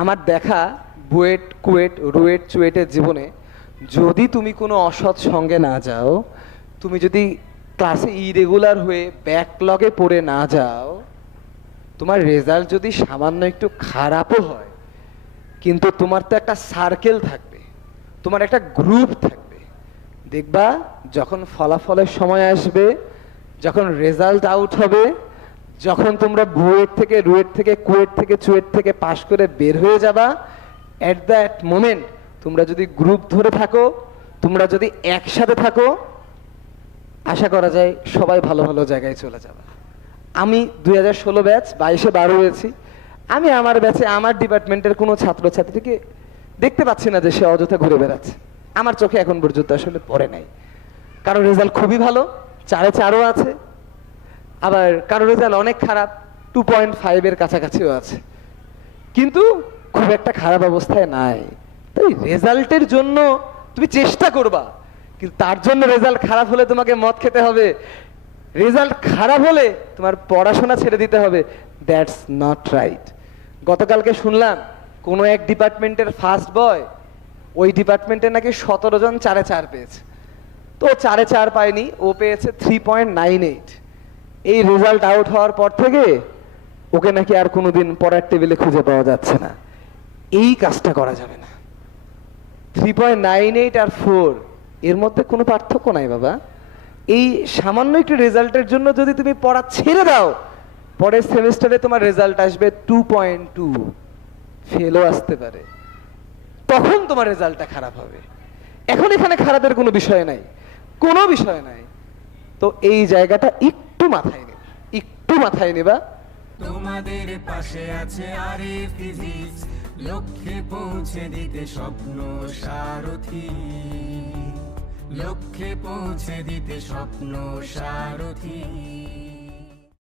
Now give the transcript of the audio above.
আমার দেখা বুয়েট কুয়েট রুয়েট চুয়েটের জীবনে যদি তুমি কোনো অসৎ সঙ্গে না যাও, তুমি যদি ক্লাসে ইরেগুলার হয়ে ব্যাকলগে পড়ে না যাও, তোমার রেজাল্ট যদি সামান্য একটু খারাপও হয়, কিন্তু তোমার তো একটা সার্কেল থাকবে, তোমার একটা গ্রুপ থাকবে। দেখবা যখন ফলাফলের সময় আসবে, যখন রেজাল্ট আউট হবে, যখন তোমরা বুয়েট থেকে রুয়েট থেকে কুয়েট থেকে চুয়েট থেকে পাশ করে বের হয়ে যাবা, অ্যাট দ্যাট মোমেন্ট তোমরা যদি গ্রুপ ধরে থাকো, তোমরা যদি একসাথে থাকো, আশা করা যায় সবাই ভালো ভালো জায়গায় চলে যাবে। আমি 2016 ব্যাচ 22-এ 12 হয়েছি। আমি আমার ব্যাচে আমার ডিপার্টমেন্টের কোনো ছাত্রছাত্রীকে দেখতে পাচ্ছি না যে সে অযথা ঘুরে বেড়াচ্ছে। আমার চোখে এখন পর্যন্ত আসলে পড়ে নাই। কারো রেজাল্ট খুবই ভালো, 4-এ 4ও আছে, আবার কারো রেজাল্ট অনেক খারাপ, 2.5-এর কাছাকাছিও আছে, কিন্তু খুব একটা খারাপ অবস্থায় নাই। তাই রেজাল্টের জন্য তুমি চেষ্টা করবা, কিন্তু তার জন্য রেজাল্ট খারাপ হলে তোমাকে মদ খেতে হবে, রেজাল্ট খারাপ হলে তোমার পড়াশোনা ছেড়ে দিতে হবে। That's not right. গতকালকে শুনলাম কোনো এক ডিপার্টমেন্টের ফার্স্ট বয়, ওই ডিপার্টমেন্টে নাকি 17 জন 4-এ 4 পেয়েছে। তো 4-এ 4 পায়নি, ও পেয়েছে 3.98। এই রেজাল্ট আউট হওয়ার পর থেকে ওকে নাকি আর কোনোদিন পড়ার টেবিলে খুঁজে পাওয়া যাচ্ছে না। এই কাজটা করা যাবে না। 3.98 আর 4 এর মধ্যে কোনো পার্থক্য নাই বাবা। এই সামান্য একটু রেজাল্টের জন্য যদি তুমি পড়া ছেড়ে দাও, পরের সেমিস্টারে তোমার রেজাল্ট আসবে 2.2, ফেলও আসতে পারে, তখন তোমার রেজাল্টটা খারাপ হবে। এখন এখানে খারাপের কোনো বিষয় নাই, কোনো বিষয় নাই। তো এই জায়গাটা একটু মাথায় নেবা, একটু মাথায় নেবা। তোমাদের পাশে আছে আরিফ ফিজিক্স, লক্ষ্যে পৌঁছে দিতে স্বপ্ন সারথি, লক্ষ্যে পৌঁছে দিতে স্বপ্ন সারথি।